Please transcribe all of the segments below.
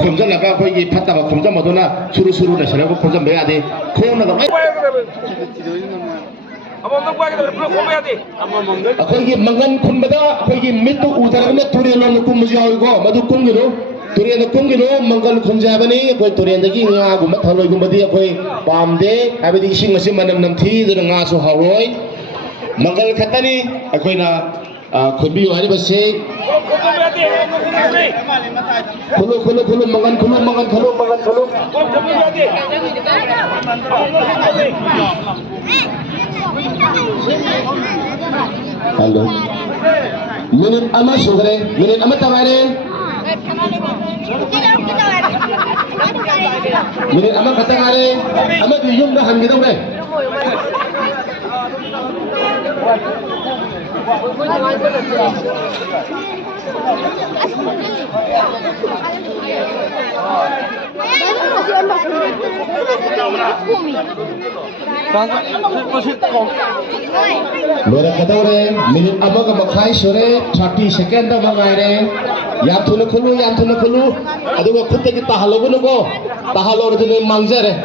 ꯈꯣꯝꯖꯤꯜꯂꯒ ꯑꯩꯈꯣꯏꯒꯤ ꯐꯠꯇꯕ ꯈꯣꯝꯖꯟꯕꯗꯨꯅ ꯁꯨꯔꯨ ꯁꯨꯔꯨ ꯅꯩꯁꯜꯂꯒ ꯈꯣꯝꯖꯟꯕ ꯌꯥꯗꯦ ꯈꯣꯡꯅꯒ ꯑꯩꯈꯣꯏꯒꯤ ꯃꯪꯒꯟ ꯈꯨꯟꯕꯗ ꯑꯩꯈꯣꯏꯒꯤ ꯃꯤꯠꯇꯨ ꯎꯗ꯭ꯔꯒꯅ ꯇꯨꯔꯦꯜ ꯂꯣꯝꯗ ꯀꯨꯝꯕꯁꯨ ꯌꯥꯎꯏꯀꯣ ꯃꯗꯨ ꯀꯨꯝꯒꯤꯅꯨ ꯇꯨꯔꯦꯜꯗ ꯀꯨꯝꯒꯤꯅꯨ ꯃꯪꯒꯜ ꯈꯨꯟꯖꯦ ꯍꯥꯏꯕꯅꯤ ꯑꯩꯈꯣꯏ ꯇꯨꯔꯦꯜꯗꯒꯤ ꯉꯥꯒꯨꯝꯕ ꯊꯔꯣꯏꯒꯨꯝꯕꯗꯤ ꯑꯩꯈꯣꯏ ꯄꯥꯝꯗꯦ ꯍꯥꯏꯕꯗꯤ ꯏꯁꯤꯡ ꯑꯁꯤ ꯃꯅꯝ ꯅꯝꯊꯤꯗꯅ ꯉꯥꯁꯨ ꯍꯥꯎꯔꯣꯏ ꯃꯪꯒꯜ ꯈꯛꯇꯅꯤ ꯑꯩꯈꯣꯏꯅ ꯈꯨꯟꯕꯤꯌꯨ ꯍꯥꯏꯔꯤꯕꯁꯤ ꯈꯨꯜꯂꯨ ꯈꯨꯜꯂꯨ ꯈꯨꯜꯂꯨ ꯃꯪꯒꯟ ꯈꯨꯜꯂꯨ ꯃꯪꯒꯟ ꯈꯨꯜꯂꯨ ꯃꯪꯒꯟ ꯈꯨꯜꯂꯨ Halo. Minit ama sugre, minit ama taware. Minit ama katangare, ama di yung dah hanggi dong deh. Lora kadore, minit ama ka makai sore, 30 second dah mangaire. Yang thuna khulu, aduga khutta ki tahalo guno ko, tahalo rajane mangjare.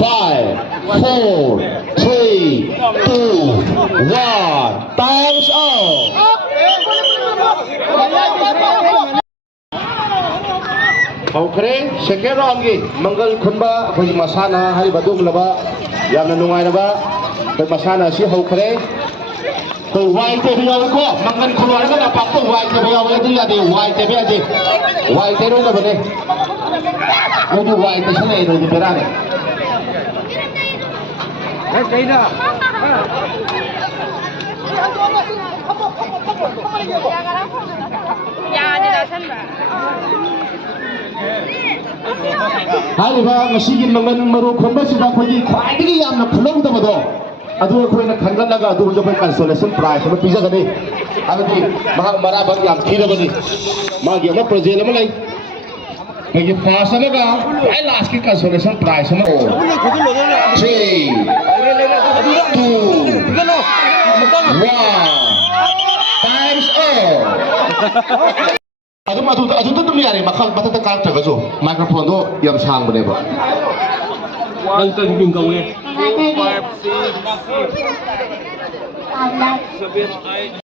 Five, four, three, two, one. Time's up. Okay, second round gi Mangal khunba khoi masana hai badung laba yamna nungai laba khoi masana si hokre khoi wai te bi yaw ko mangal khunwa la na pak to wai te bi yaw du ya de wai te bi ade wai te ro na bane no du wai te sane ro di berane hai kai da ya de da san ba 하이바 시기 망간 마루 콘버시다 거기 과이들이 얌나 불렁다보도 아두 코이나 간간나가 아두 저번 칸솔레션 프라이스 뭐 비자가니 아버지 마하 마라박 얌 키러버니 마기 뭐 프로젝트 뭐 라이 거기 파사나가 아이 라스트 칸솔레션 프라이스 뭐 3 2 1 times up ꯑꯗꯨꯝ ꯌꯥꯔꯦ ꯃꯊꯛꯇ ꯀꯥꯔꯛꯇ꯭ꯔꯒꯁꯨ ꯃꯥꯏꯀ꯭ꯔꯣꯐꯣꯟꯗꯣ ꯌꯥꯝ ꯁꯥꯡꯕꯅꯦꯕ ꯅꯪ ꯀꯔꯤ ꯀꯧꯋꯦ